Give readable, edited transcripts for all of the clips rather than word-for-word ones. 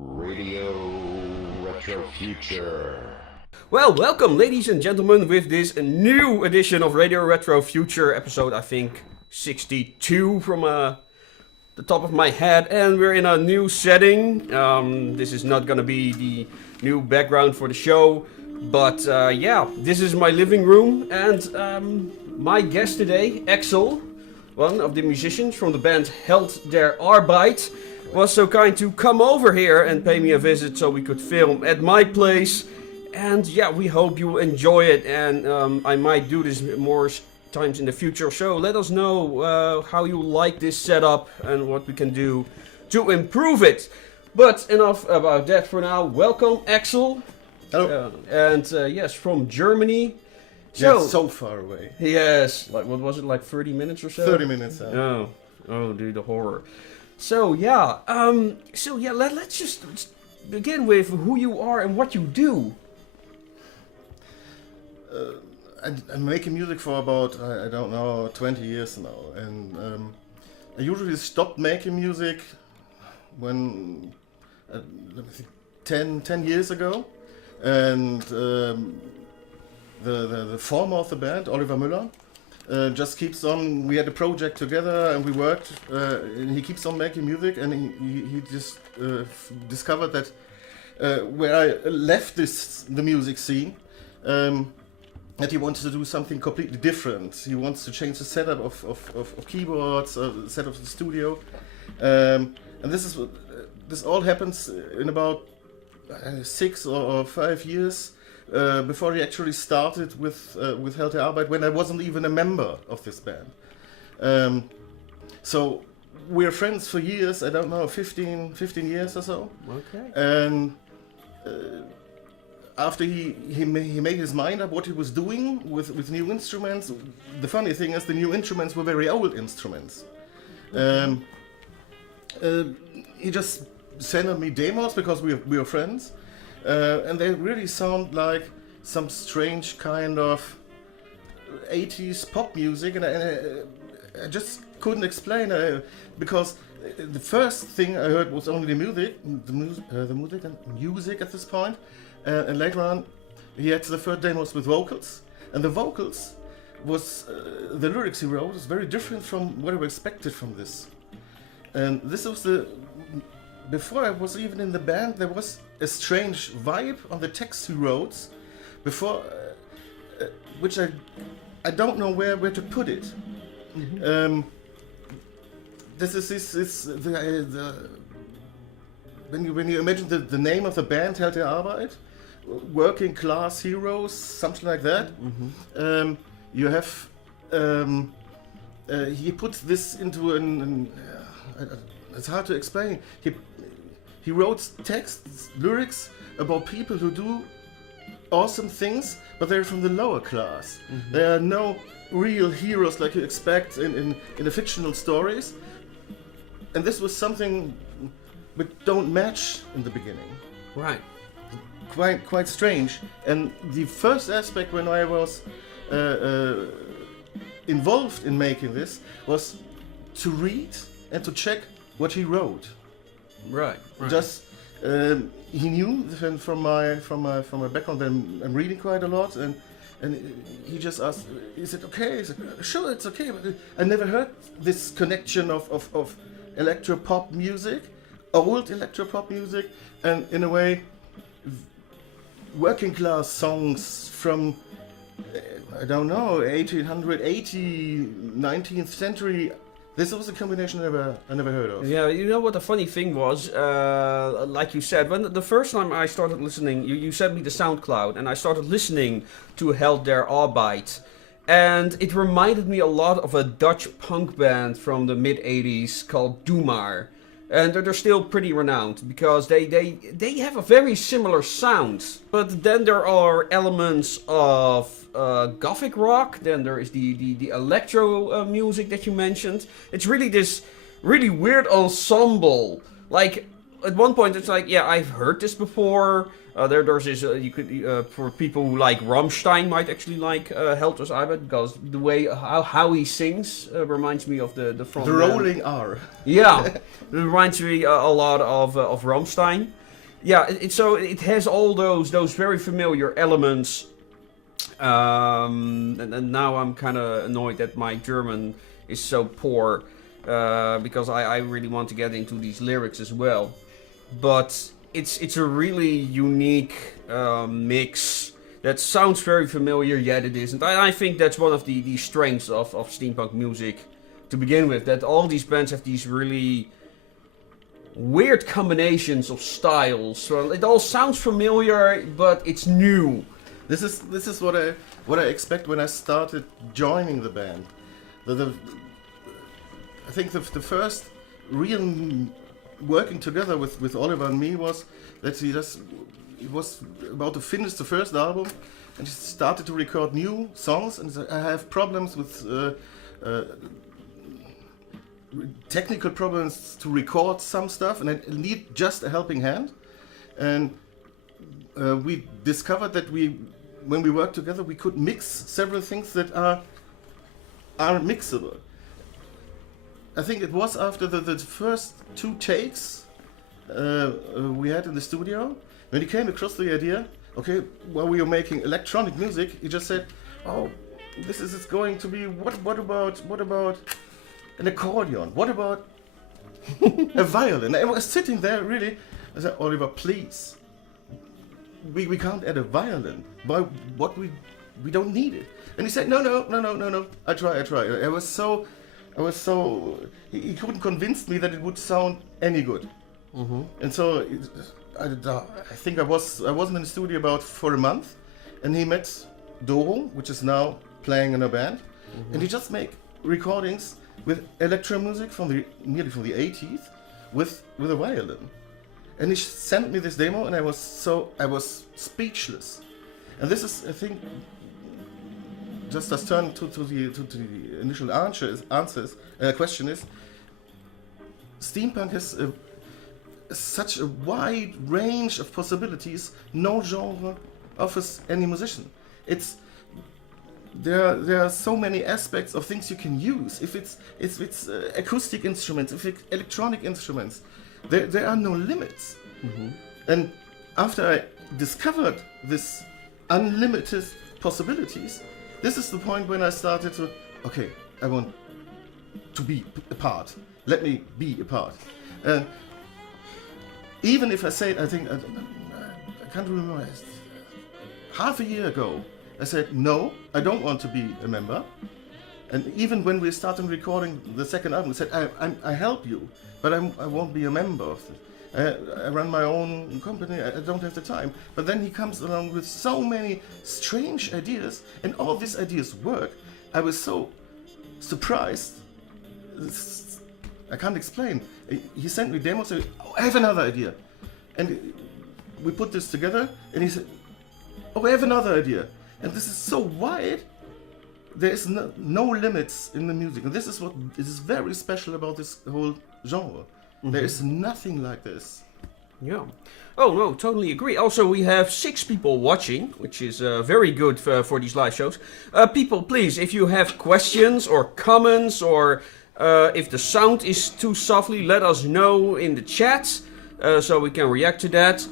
Radio Retrofuture. Well, welcome, ladies and gentlemen, with this new edition of Radio Retrofuture, episode, I think, 62 from the top of my head. And we're in a new setting. This is not gonna be the new background for the show. But yeah, this is my living room. And my guest today, Axel, one of the musicians from the band Held Der Arbeit, was so kind to come over here and pay me a visit so we could film at my place. And yeah, we hope you enjoy it, and I might do this more times in the future. So let us know how you like this setup and what we can do to improve it. But enough about that for now. Welcome, Axel. Hello. Yes, from Germany. So far away. Yes, like what was it, like 30 minutes or so? 30 minutes. Oh, dude, the horror. So yeah, let's just begin with who you are and what you do. I'm making music for about, I don't know, 20 years now. And I usually stopped making music when, let me think, 10 years ago. And the former of the band, Oliver Müller, just keeps on. We had a project together and we worked. And he keeps on making music, and he just discovered that where I left the music scene, that he wanted to do something completely different. He wants to change the setup of keyboards, the setup of the studio, and this all happens in about 6 or 5 years. Before he actually started with Held Der Arbeit, when I wasn't even a member of this band. So we're friends for years, I don't know, 15 years or so. Okay. And after he made his mind up what he was doing with new instruments, the funny thing is the new instruments were very old instruments. He just sent me demos because we are friends. And they really sound like some strange kind of 80s pop music, and I just couldn't explain because the first thing I heard was only the music at this point, and later on he had the first demos with vocals, and the vocals was the lyrics he wrote was very different from what I expected from this, and this was before I was even in the band, there was a strange vibe on the text he wrote before, which I don't know where to put it. Mm-hmm. When you imagine the name of the band, Held Der Arbeit, working class heroes, something like that. Mm-hmm. You have he puts this into it's hard to explain. He wrote texts, lyrics about people who do awesome things, but they're from the lower class. Mm-hmm. There are no real heroes like you expect in the fictional stories. And this was something which don't match in the beginning. Right. Quite strange. And the first aspect when I was involved in making this was to read and to check what he wrote. Right. Just he knew from my background that I'm reading quite a lot, and he just asked, "Is it okay?" I said, "Sure, it's okay." But I never heard this connection of electro-pop music, old electro-pop music, and in a way, working class songs from I don't know 1880, 19th century. This was a combination I never heard of. Yeah, you know what the funny thing was? Like you said, when the first time I started listening, you sent me the SoundCloud, and I started listening to Held Der Arbeit, and it reminded me a lot of a Dutch punk band from the mid '80s called Doemar, and they're still pretty renowned because they have a very similar sound, but then there are elements of gothic rock, then there is the electro music that you mentioned. It's really this really weird ensemble. Like at one point it's like, yeah, I've heard this before. There's this you could for people who like Rammstein might actually like Held Der Arbeit, because the way how he sings reminds me of the front. The rolling R. Yeah, it reminds me a lot of Rammstein. yeah, so it has all those very familiar elements. And now I'm kind of annoyed that my German is so poor, because I really want to get into these lyrics as well. But it's a really unique mix that sounds very familiar, yet it isn't. I think that's one of the strengths of steampunk music to begin with, that all these bands have these really weird combinations of styles. So it all sounds familiar, but it's new. This is what I expect when I started joining the band. I think the first real working together with Oliver and me was that he was about to finish the first album, and he started to record new songs, and he said, I have problems with technical problems to record some stuff, and I need just a helping hand. And we discovered that when we worked together, we could mix several things that are mixable. I think it was after the first 2 takes we had in the studio, when he came across the idea, okay, while we were making electronic music, he just said, oh, this is going to be, what about an accordion? What about a violin? I was sitting there really, I said, Oliver, please, we can't add a violin. Why? We don't need it. And he said, no, I try. I was so, he couldn't convince me that it would sound any good. Mm-hmm. And so I think I wasn't in the studio for a month, and he met Doro, which is now playing in a band, and he just make recordings with electro music nearly from the 80s with a violin. And he sent me this demo, and I was speechless. And this is, I think, just as turn to the initial answers. Question is, steampunk has such a wide range of possibilities. No genre offers any musician. There are so many aspects of things you can use. If it's acoustic instruments, if it's electronic instruments, there are no limits. Mm-hmm. And after I discovered this unlimited possibilities, this is the point when I started to, okay, I want to be a part. Let me be a part. Even if I said, I think, I can't remember, half a year ago, I said, no, I don't want to be a member. And even when we started recording the second album, I said, I help you, but I won't be a member of it. I run my own company, I don't have the time. But then he comes along with so many strange ideas, and all these ideas work. I was so surprised. I can't explain. He sent me demos, said, oh, I have another idea. And we put this together, and he said, oh, I have another idea. And this is so wide, there is no limits in the music. And this is what is very special about this whole genre. Mm-hmm. There is nothing like this. Yeah. Oh, no, totally agree. Also, we have 6 people watching, which is very good for these live shows. People, please, if you have questions or comments, or if the sound is too softly, let us know in the chat, so we can react to that.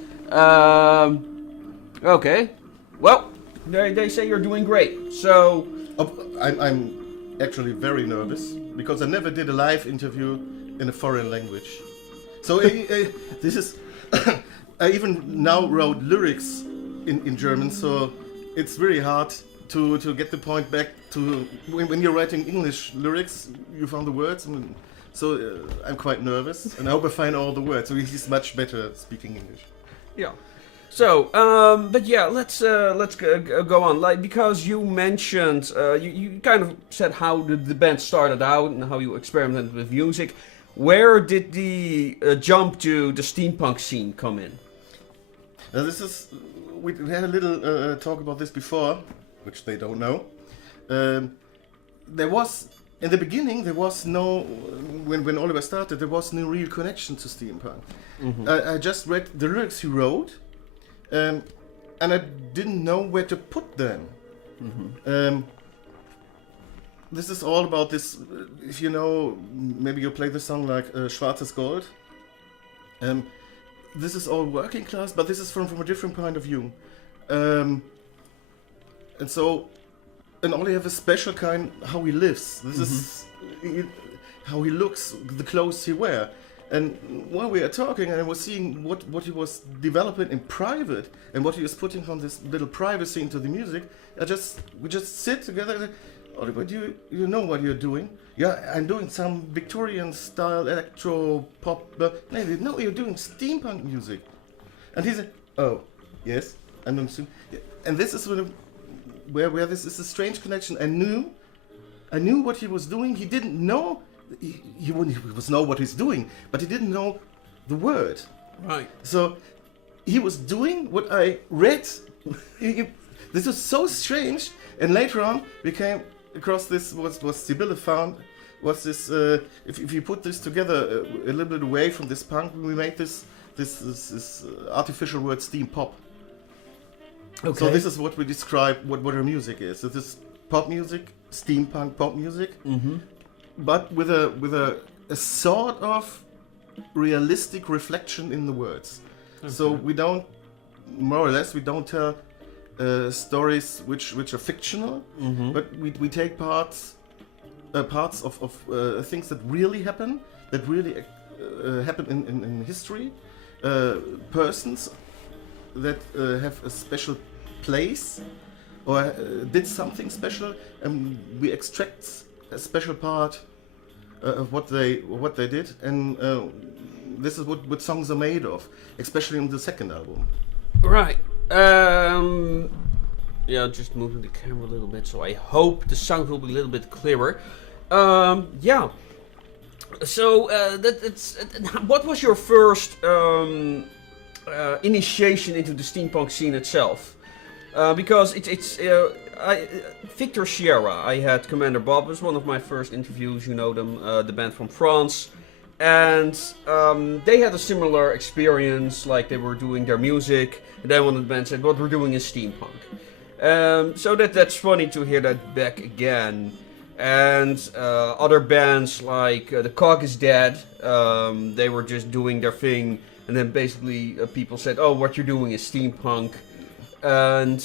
Okay. Well, they say you're doing great, so... I'm actually very nervous, because I never did a live interview in a foreign language. So this is... I even now wrote lyrics in German, so it's very hard to get the point back to... When you're writing English lyrics, you found the words, and so I'm quite nervous, and I hope I find all the words, so he's much better speaking English. Yeah. So, but yeah, let's go on. Like, because you mentioned, you kind of said how the band started out and how you experimented with music. Where did the jump to the steampunk scene come in? Now we had a little talk about this before, which they don't know. There was, in the beginning, there was no, when Oliver started, there was no real connection to steampunk. Mm-hmm. I just read the lyrics he wrote, and I didn't know where to put them. Mm-hmm. This is all about this, if you know, maybe you play the song like Schwarzes Gold. this is all working class, but this is from a different point of view. And Ollie have a special kind how he lives. This is how he looks, the clothes he wear. And while we are talking, and I was seeing what he was developing in private and what he was putting from this little privacy into the music, we just sit together and say, Ollie, but you know what you're doing? Yeah, I'm doing some Victorian style electro pop. No, you're doing steampunk music. And he said, oh, yes, I'm doing and this is where this is a strange connection. I knew what he was doing. He didn't know. He was know what he's doing, but he didn't know the word. Right. So he was doing what I read. This was so strange. And later on, we came across this. What Sibylle found was this. If you put this together a little bit away from this punk, we made this artificial word steam pop. Okay. So this is what we describe what our music is. So this is pop music, steampunk pop music. But with a sort of realistic reflection in the words. Okay. So we don't, more or less, we don't tell stories which are fictional, but we take parts of things that really happen, happen in history, persons that have a special place or did something special, and we extract a special part of what they did, and this is what songs are made of, especially in the second album. Right. Just moving the camera a little bit, so I hope the sound will be a little bit clearer. Yeah. So what was your first initiation into the steampunk scene itself? Because Victor Sierra, I had Commander Bob, was one of my first interviews, you know them, the band from France, and they had a similar experience, like they were doing their music, and then one of the bands said, what we're doing is steampunk. So that's funny to hear that back again. And other bands like The Cog is Dead, they were just doing their thing, and then basically people said, oh, what you're doing is steampunk. And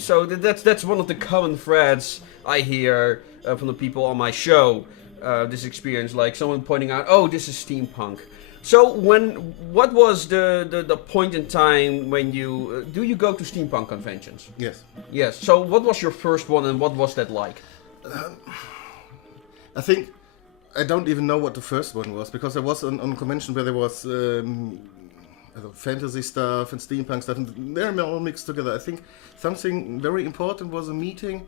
so that's one of the common threads I hear from the people on my show. This experience, like someone pointing out, "Oh, this is steampunk." So what was the point in time when you do you go to steampunk conventions? Yes. Yes. So what was your first one, and what was that like? I think I don't even know what the first one was, because I was on a convention where there was fantasy stuff and steampunk stuff, and they're all mixed together. I think something very important was a meeting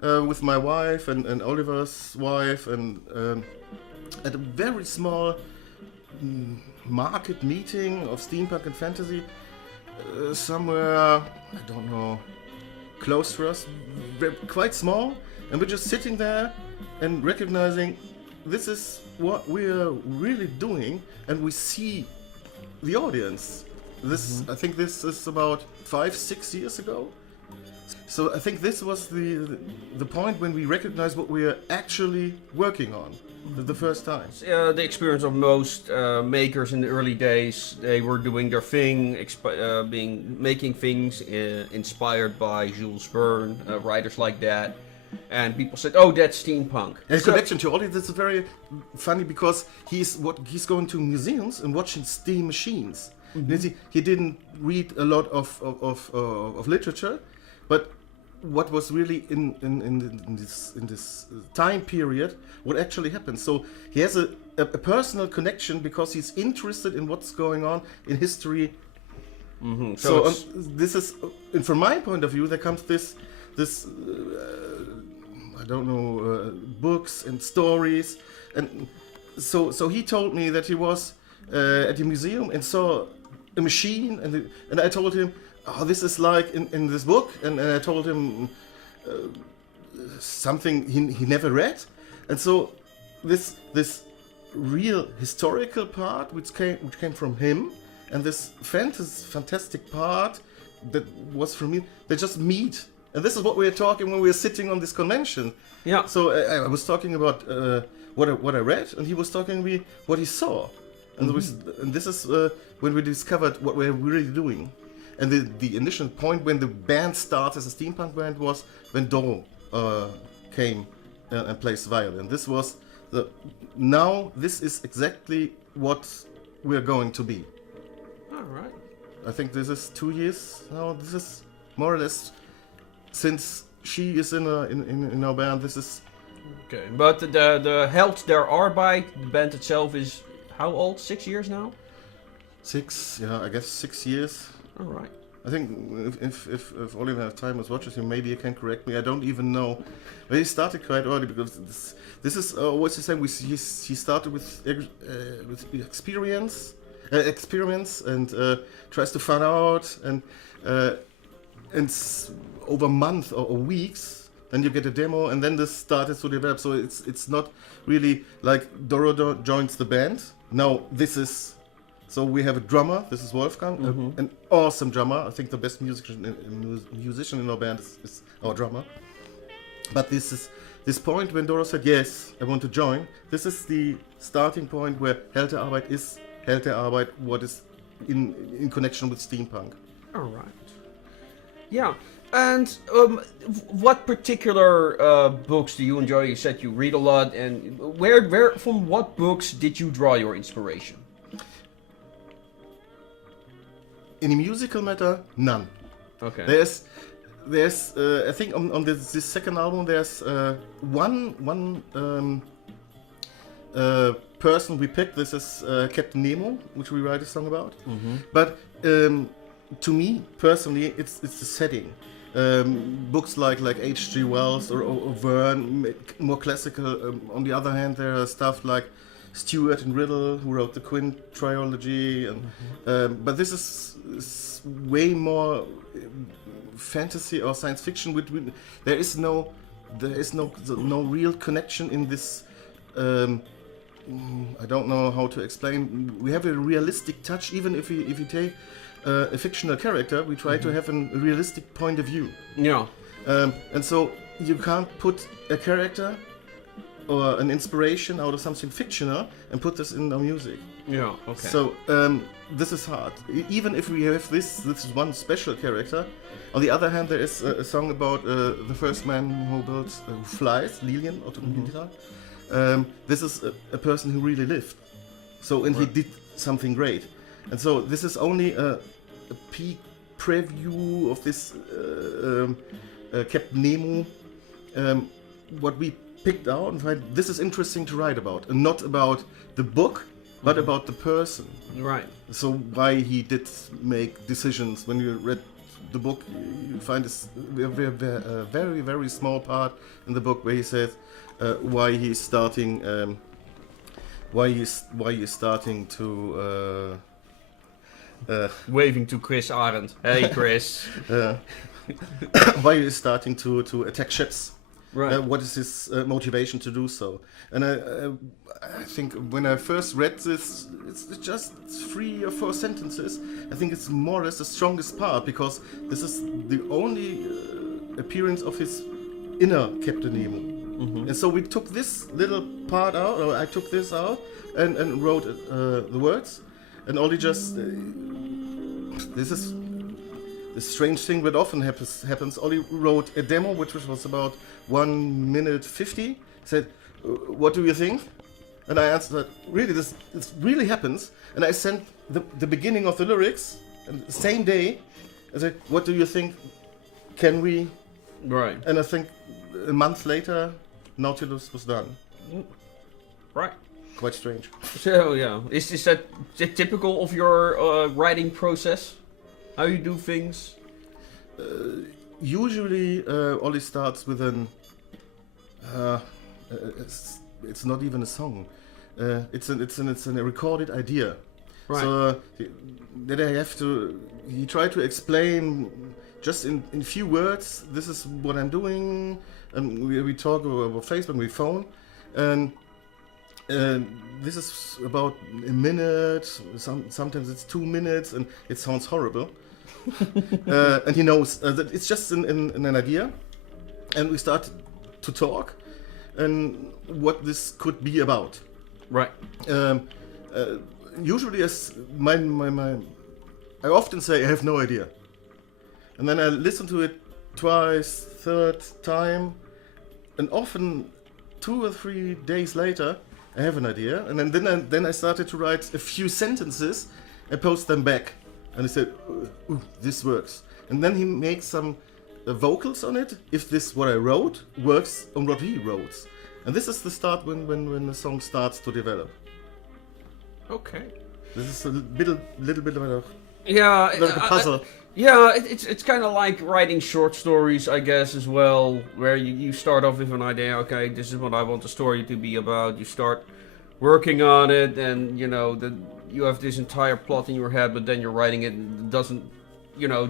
with my wife and Oliver's wife, and at a very small market meeting of steampunk and fantasy somewhere, I don't know, close to us, quite small, and we're just sitting there and recognizing this is what we are really doing, and we see the audience. I think this is about 5-6 years ago. So I think this was the point when we recognized what we are actually working on the first time. The experience of most makers in the early days, they were doing their thing, making things inspired by Jules Verne, writers like that. And people said, "Oh, that's steampunk." And in connection to Ollie, that's very funny, because he's going to museums and watching steam machines. He didn't read a lot of literature, but what was really in this time period, what actually happened. So he has a personal connection because he's interested in what's going on in history. So this is, and from my point of view, there comes this. I don't know, books and stories, and so he told me that he was at the museum and saw a machine, and I told him, oh, this is like in this book, and I told him something he never read, and so this real historical part which came from him, and this fantastic part that was from me, they just meet. And this is what we are talking when we are sitting on this convention. Yeah. So I was talking about what I read, and he was talking to me what he saw. And, and this is when we discovered what we're really doing. And the initial point when the band started as a steampunk band was when Doro came and plays violin. This was now this is exactly what we're going to be. All right. I think this is 2 years now. This is more or less since she is in our band. This is Okay, but the Held der Arbeit, the band itself, is how old? 6 years now? 6, yeah, I guess 6 years. All right. I think if Oliver Timus watches him, maybe he can correct me. I don't even know. But he started quite early because this is always the same. He started with experiments and tries to find out and over months or weeks, then you get a demo and then this started to develop. So it's not really like Doro joins the band. No, this is. So we have a drummer. This is Wolfgang, an awesome drummer. I think the best musician in our band is our drummer. But this point when Doro said yes, I want to join. This is the starting point where Held der Arbeit is Held der Arbeit. What is in connection with steampunk? All right. Yeah. And what particular books do you enjoy? You said you read a lot, and where from what books did you draw your inspiration? In a musical matter, none. Okay. There's I think on this second album there's one person we picked. This is Captain Nemo, which we write a song about. But to me personally, it's the setting. Books like H.G. Wells or Verne, more classical. On the other hand, there are stuff like Stewart and Riddle, who wrote the Quinn trilogy, and but this is way more fantasy or science fiction. There is no real connection in this. I don't know how to explain. We have a realistic touch, even if you take a fictional character. We try to have a realistic point of view. Yeah. And so you can't put a character or an inspiration out of something fictional and put this in our music. Yeah, okay. So this is hard. Even if we have this is one special character. On the other hand, there is a song about the first man who built who flies, Lilian Automobilita. This is a person who really lived. So and he did something great. And so this is only a peak preview of this Captain Nemo. What we picked out and find this is interesting to write about, and not about the book, but about the person. Right. So why he did make decisions. When you read the book, you find this very very small part in the book where he says why he's starting to waving to Chris Arendt. Hey Chris. why he's starting to attack ships. Right. What is his motivation to do so? And I think when I first read this, it's just 3 or 4 sentences. I think it's more or less the strongest part, because this is the only appearance of his inner Captain Nemo. And so we took this little part out, or I took this out, and wrote the words. And Ollie just... this is the strange thing that often happens. Ollie wrote a demo which was about 1 minute 50. Said, "What do you think?" And I answered, "Really, this really happens." And I sent the beginning of the lyrics, and the same day, I said, "What do you think? Can we?" Right. And I think a month later, Nautilus was done. Right. Quite strange. So yeah, is that typical of your writing process? How you do things? Usually, Ollie starts with an. It's not even a song. It's a recorded idea. Right. So that I have to. He tried to explain just in few words. This is what I'm doing, and we talk over Facebook, we phone, and this is about a minute. Sometimes it's 2 minutes, and it sounds horrible. And he knows that it's just an idea, and we start to talk, and what this could be about. Right. usually as my I often say I have no idea, and then I listen to it twice, third time, and often 2 or 3 days later I have an idea, and then I started to write a few sentences and post them back, and I said, "Ooh, this works," and then he makes some vocals on it. If this what I wrote works on what he wrote, and this is the start when the song starts to develop. Okay. This is a little bit of a Yeah, like a puzzle. It's kind of like writing short stories, I guess, as well, where you start off with an idea. Okay, this is what I want the story to be about. You start working on it, and you have this entire plot in your head, but then you're writing it, and it doesn't,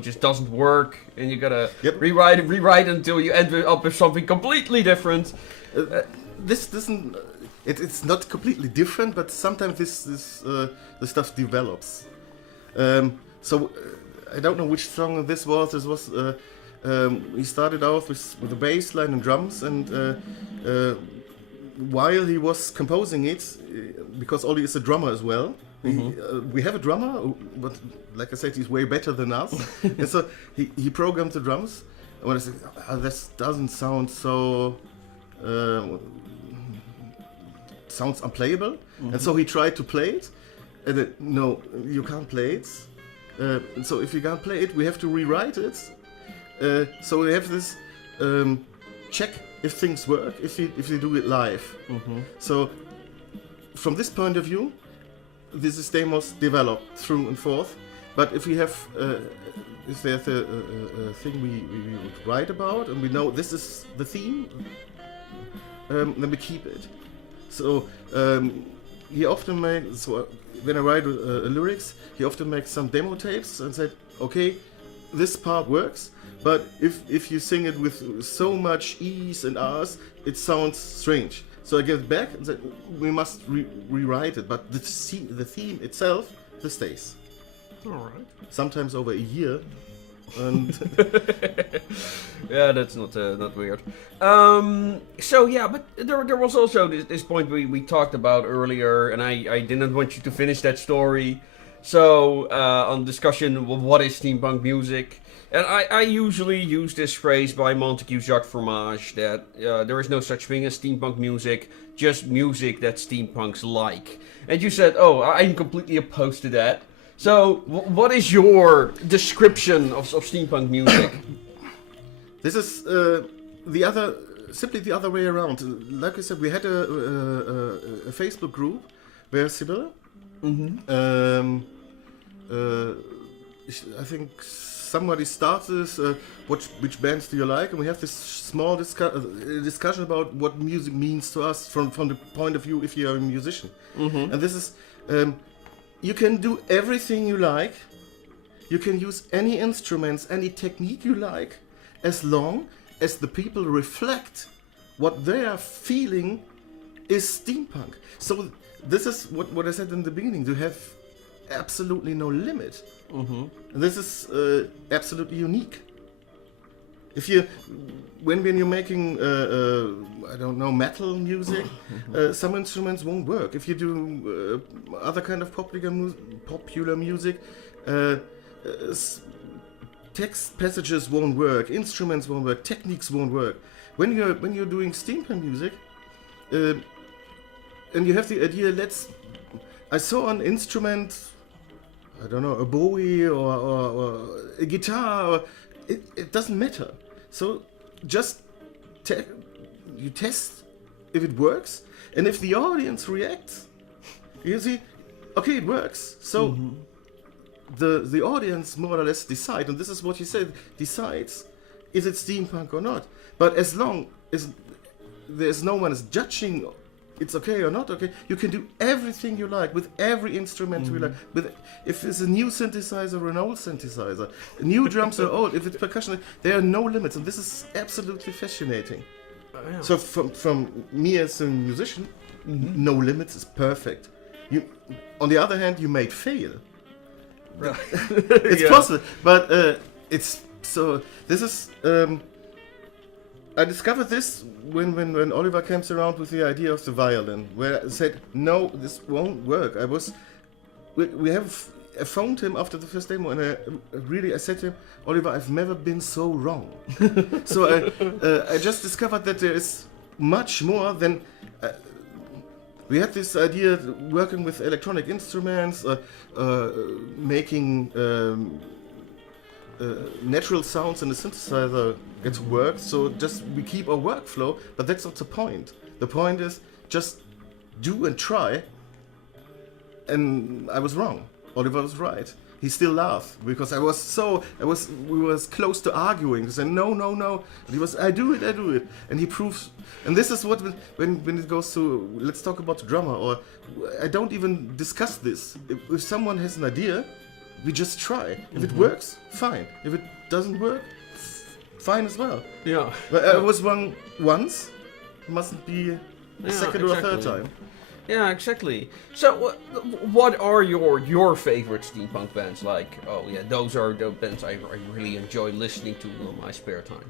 just doesn't work, and you gotta rewrite until you end up with something completely different. This doesn't. It's not completely different, but sometimes the stuff develops. I don't know which song this was. This was he started out with a bass line and drums, and while he was composing it, because Ollie is a drummer as well. We have a drummer, but like I said, he's way better than us. And so he programmed the drums. And when I said, this doesn't sound so. Sounds unplayable, and so he tried to play it, and no, you can't play it. So if you can't play it, we have to rewrite it. So we have this check if things work, if you do it live. So from this point of view, this is demos developed through and forth. But if we have, if there's a thing we would write about, and we know this is the theme, then we keep it. So he often makes, so when I write lyrics, he often makes some demo tapes and said, okay, this part works, but if you sing it with so much E's and R's, it sounds strange. So I give it back and said, we must rewrite it, but the theme itself, this stays. All right. Sometimes over a year. And yeah, that's not weird. So yeah, but there was also this point we talked about earlier, and I didn't want you to finish that story. So on discussion, what is steampunk music? And I usually use this phrase by Montague Jacques Fromage that there is no such thing as steampunk music, just music that steampunks like. And you said, oh, I'm completely opposed to that. So, what is your description of steampunk music? This is simply the other way around. Like I said, we had a Facebook group where Sibylle, I think somebody started which bands do you like, and we have this small discussion about what music means to us from the point of view if you are a musician. And this is. You can do everything you like. You can use any instruments, any technique you like, as long as the people reflect what they are feeling is steampunk. So this is what I said in the beginning. You have absolutely no limit. And this is absolutely unique. If when you're making, I don't know, metal music, some instruments won't work. If you do other kind of popular music, text passages won't work, instruments won't work, techniques won't work. When you're doing steampunk music, and you have the idea, I saw an instrument, I don't know, a Bowie or a guitar. It doesn't matter. So just you test if it works, and if the audience reacts, you see, okay, it works. So the audience more or less decide, and this is what you said, decides is it steampunk or not. But as long as there's no one is judging it's okay or not okay, you can do everything you like with every instrument you like. If it's a new synthesizer or an old synthesizer, new drums or old, if it's percussion, there are no limits, and this is absolutely fascinating. Yeah. So from me as a musician, no limits is perfect. On the other hand, you may fail. Right. It's possible, but it's so. This is. I discovered this when Oliver came around with the idea of the violin, where I said, no, this won't work. I was I phoned him after the first demo, and I said to him, Oliver, I've never been so wrong. So I just discovered that there is much more than. We had this idea working with electronic instruments, making natural sounds in the synthesizer get to work. So just we keep our workflow, but that's not the point. The point is just do and try. And I was wrong. Oliver was right. He still laughed because we were close to arguing. He said, no. And he was, I do it. And he proves, and this is what, when it goes to, let's talk about the drummer, or I don't even discuss this. If someone has an idea, we just try. If it works, fine. If it doesn't work, fine as well. Yeah. But I was wrong once, mustn't be a second or a third time. Yeah, exactly. So, what are your favorite steampunk bands? Like, oh yeah, those are the bands I really enjoy listening to in my spare time.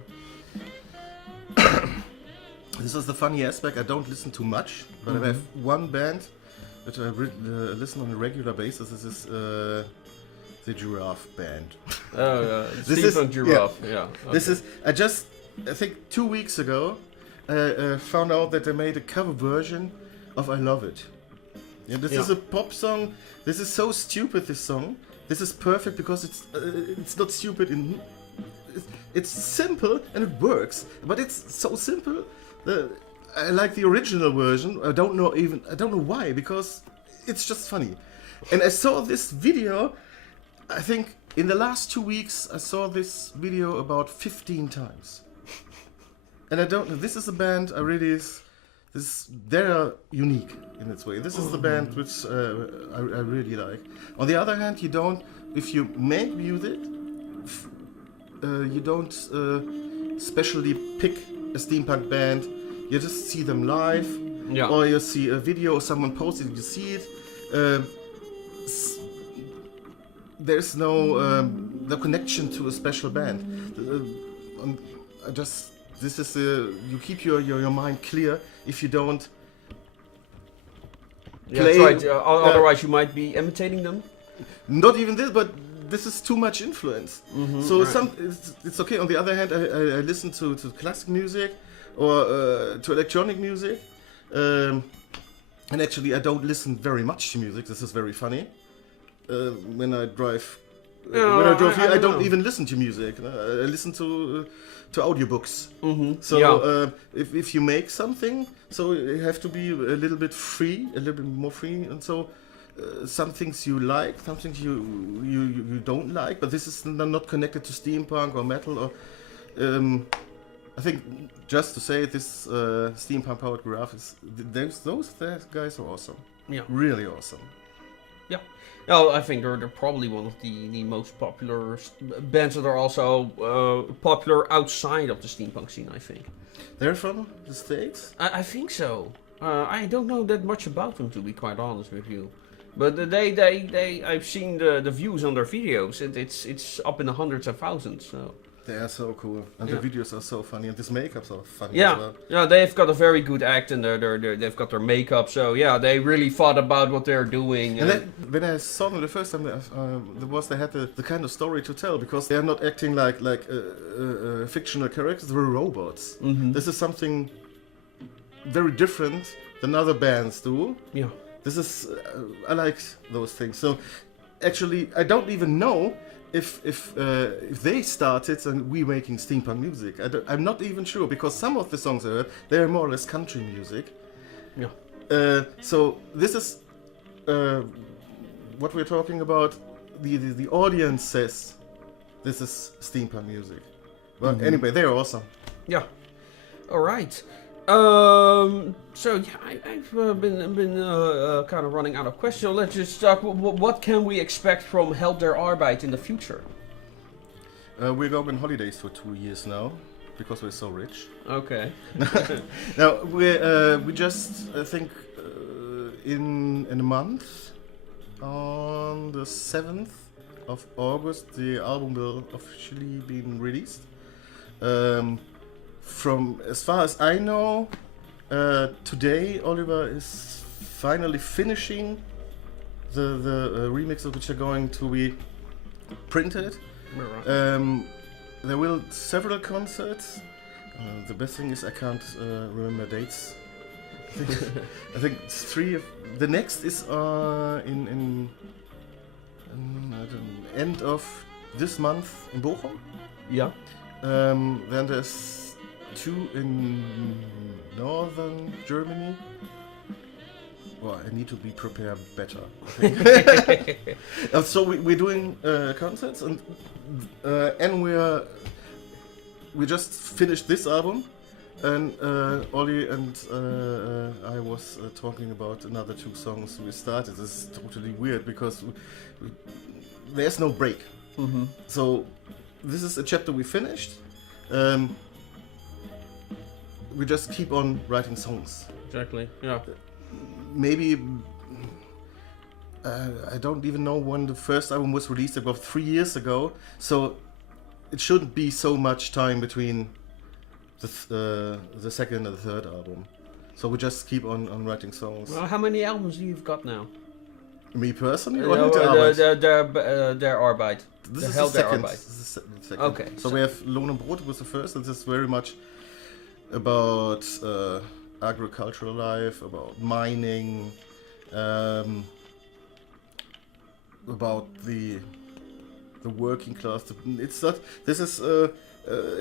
This is the funny aspect. I don't listen too much, but I have one band which I listen on a regular basis. This is the Giraffe Band. Oh, Steampunk Giraffe. Yeah. Okay. This is. I think 2 weeks ago, I found out that they made a cover version of I Love It. Yeah, this is a pop song. This is so stupid, this song. This is perfect because it's not stupid. It's simple and it works, but it's so simple. I like the original version. I don't know why, because it's just funny. And I saw this video, I think in the last 2 weeks, I saw this video about 15 times. And I don't know, this is a band I really... They're unique in its way. This is the band which I really like. On the other hand, if you make music, you don't specially pick a steampunk band. You just see them live, or you see a video, or someone posted, you see it. There's no connection to a special band. This is you keep your mind clear if you don't play. That's right. Otherwise, you might be imitating them. Not even this, but this is too much influence. So it's okay. On the other hand, I listen to classic music or to electronic music, and actually I don't listen very much to music. This is very funny. When I drive. When I drove here, I don't even listen to music. I listen to audiobooks. So if you make something, so you have to be a little bit more free. And so some things you like, some things you don't like. But this is not connected to steampunk or metal. Or I think just to say this steampunk powered giraffe is those guys are awesome. Yeah, really awesome. Yeah. No, I think they're probably one of the most popular bands that are also popular outside of the steampunk scene, I think. They're from the States? I think so. I don't know that much about them, to be quite honest with you. But I've seen the views on their videos, and it's up in the hundreds of thousands. So. They are so cool, and the videos are so funny, and these makeups are funny as well. Yeah, they've got a very good act, and they've got their makeup, so yeah, they really thought about what they're doing. And then, when I saw them the first time, they had the kind of story to tell, because they are not acting like fictional characters, they're robots. This is something very different than other bands do. Yeah. This is, I like those things. So, actually, I don't even know if they started and we making steampunk music. I'm not even sure, because some of the songs I heard, they're more or less country music. Yeah. So this is what we're talking about. The audience says this is steampunk music. But anyway, they're awesome. Yeah. All right. So yeah, I've been kind of running out of questions. Let's just talk. What can we expect from Help Their Arbeit in the future? We're going on holidays for 2 years now, because we're so rich. Okay. Now we just I think in a month, on the 7th of August, the album will officially be released. From as far as I know, today Oliver is finally finishing the remixes which are going to be printed. Right. There will several concerts. The best thing is I can't remember dates. I think it's 3. The next is in I don't know, end of this month in Bochum. Yeah. Then there's 2 in northern Germany. Well, I need to be prepared better. I think. So we're doing concerts and we just finished this album, and Ollie and I was talking about another 2 songs we started. This is totally weird because there's no break. Mm-hmm. So this is a chapter we finished. We just keep on writing songs. Exactly. Yeah. Maybe I don't even know when the first album was released, about 3 years ago. So it shouldn't be so much time between the second and the third album. So we just keep on writing songs. Well, how many albums do you've got now? Me personally, or their Arbeit. This is Hell, the second. Arbeit. This is the second. Okay. So we have Lohn und Brot was the first, and this is very much about agricultural life, about mining, about the working class. It's not. This is a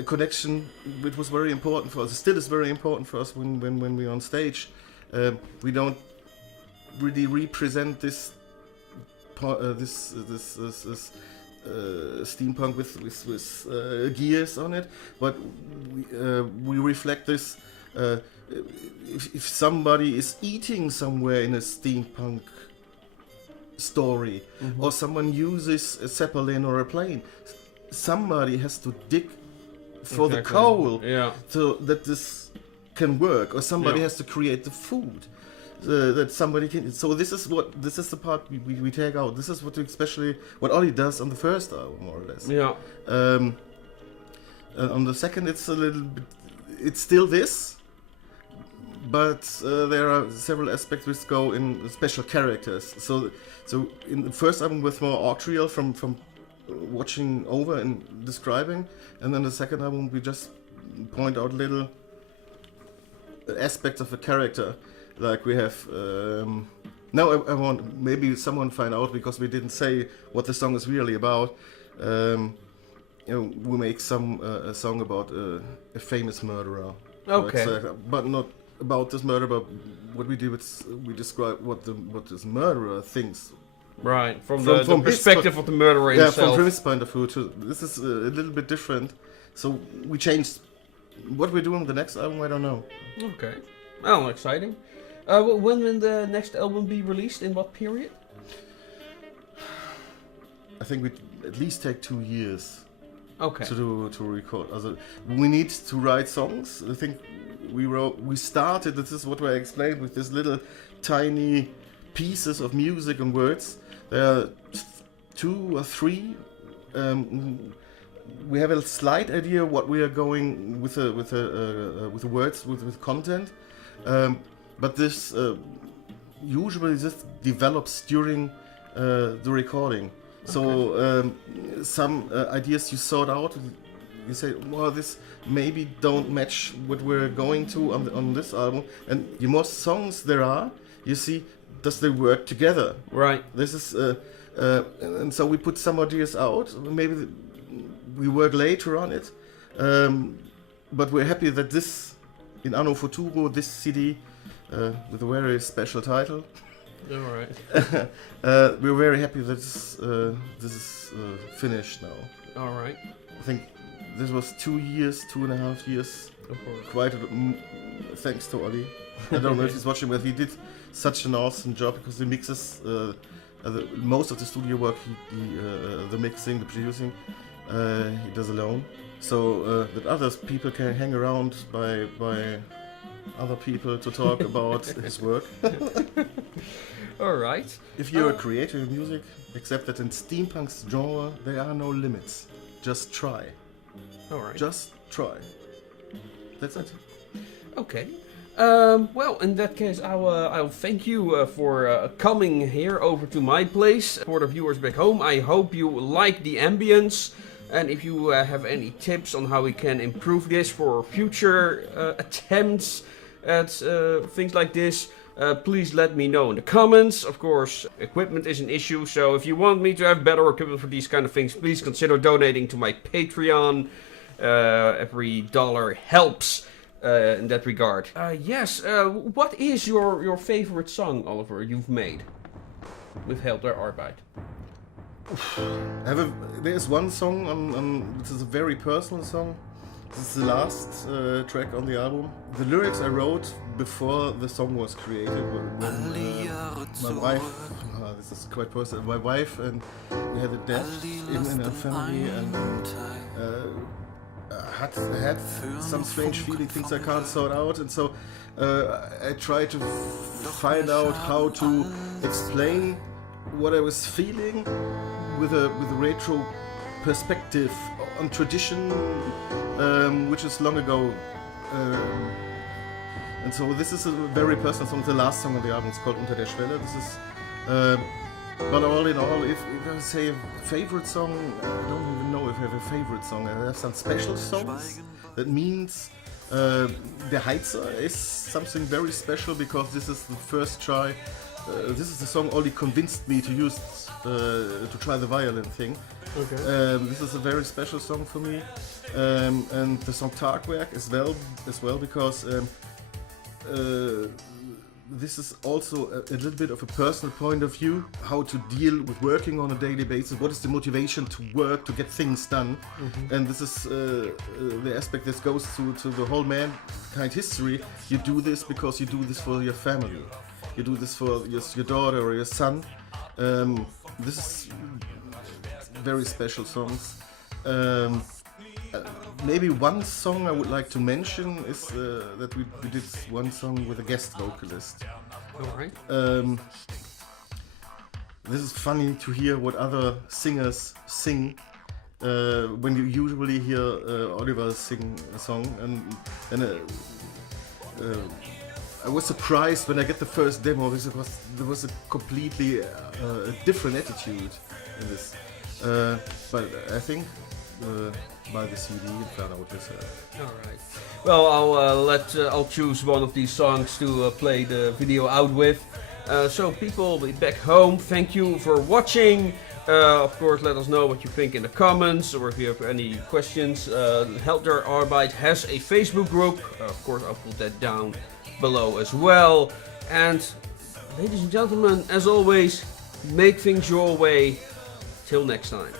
connection which was very important for us. It still is very important for us when we're on stage. We don't really represent this steampunk with gears on it, but we reflect this. If somebody is eating somewhere in a steampunk story, Mm-hmm. or someone uses a zeppelin or a plane, somebody has to dig for the coal, Yeah. so that this can work, or somebody Yeah. has to create the food that somebody can. So this is the part we take out. This is especially what Ollie does on the first album, more or less. Yeah. On the second, it's a little bit. It's still this, but there are several aspects which go in special characters. So in the first album, with more autorial from watching over and describing, and then the second album, we just point out little aspects of the character. Like we have. Now I want maybe someone find out, because we didn't say what the song is really about. We make a song about a famous murderer. Okay. But not about this murder, but what we do is we describe what this murderer thinks. Right. From the his perspective of the murderer Yeah, himself. from his point of view. This is a little bit different. So we changed. What we're doing the next album, I don't know. Okay. Oh, exciting. When will the next album be released? In what period? I think we at least take 2 years. Okay. To record. Also, we need to write songs. I think we started, this is what I explained, with this little tiny pieces of music and words. There are 2 or 3. We have a slight idea what we are going with the words, with content. But this usually this develops during the recording. So some ideas you sort out, you say, well, this maybe don't match what we're going to on this album. And the more songs there are, you see, does they work together? Right. This is, and so we put some ideas out. Maybe we work later on it, but we're happy that this, in Anno Futuro, this CD with a very special title. All right. We're very happy that this is finished now. All right. I think this was 2.5 years. Quite thanks to Ollie. I don't know if he's watching, but he did such an awesome job, because he mixes most of the studio work, the mixing, the producing, he does alone. So that other people can hang around by other people to talk about his work. All right. If you're a creator in music, accept that in steampunk's genre there are no limits. Just try. All right. Just try. That's it. Okay. Well, in that case, I'll thank you for coming here over to my place. For the viewers back home, I hope you like the ambience. And if you have any tips on how we can improve this for future attempts at things like this, please let me know in the comments. Of course, equipment is an issue, so if you want me to have better equipment for these kind of things, please consider donating to my Patreon. Every dollar helps in that regard. Yes, what is your favorite song, Oliver, you've made with Helter Arbeit? There's one song this is a very personal song. This is the last track on the album. The lyrics I wrote before the song was created. My wife, this is quite personal. My wife and we had a death in our family, and had some strange feeling, things I can't sort out, and so I tried to find out how to explain what I was feeling with a retro perspective on tradition, which is long ago, and so this is a very personal song. The last song on the album is called Unter der Schwelle. This is, but all in all, if I say a favorite song, I don't even know if I have a favorite song. I have some special songs. That means Der Heizer is something very special because this is the first try. This is the song Olli convinced me to use to try the violin thing. Okay. This is a very special song for me, and the song Tagwerk as well because this is also a little bit of a personal point of view, how to deal with working on a daily basis. What is the motivation to work, to get things done? Mm-hmm. And this is the aspect that goes to the whole mankind history. You do this because you do this for your family. You do this for your daughter or your son. This is very special songs. Maybe one song I would like to mention is that we did one song with a guest vocalist. Alright. This is funny to hear what other singers sing when you usually hear Oliver sing a song, and I was surprised when I get the first demo because there was a completely different attitude in this. But I think buy the CD and find out what this is. Alright. Well, I'll choose one of these songs to play the video out with. So people back home, thank you for watching. Of course, let us know what you think in the comments, or if you have any questions. Helter Arbeit has a Facebook group. Of course, I'll put that down below as well. And ladies and gentlemen, as always, make things your way. Till next time.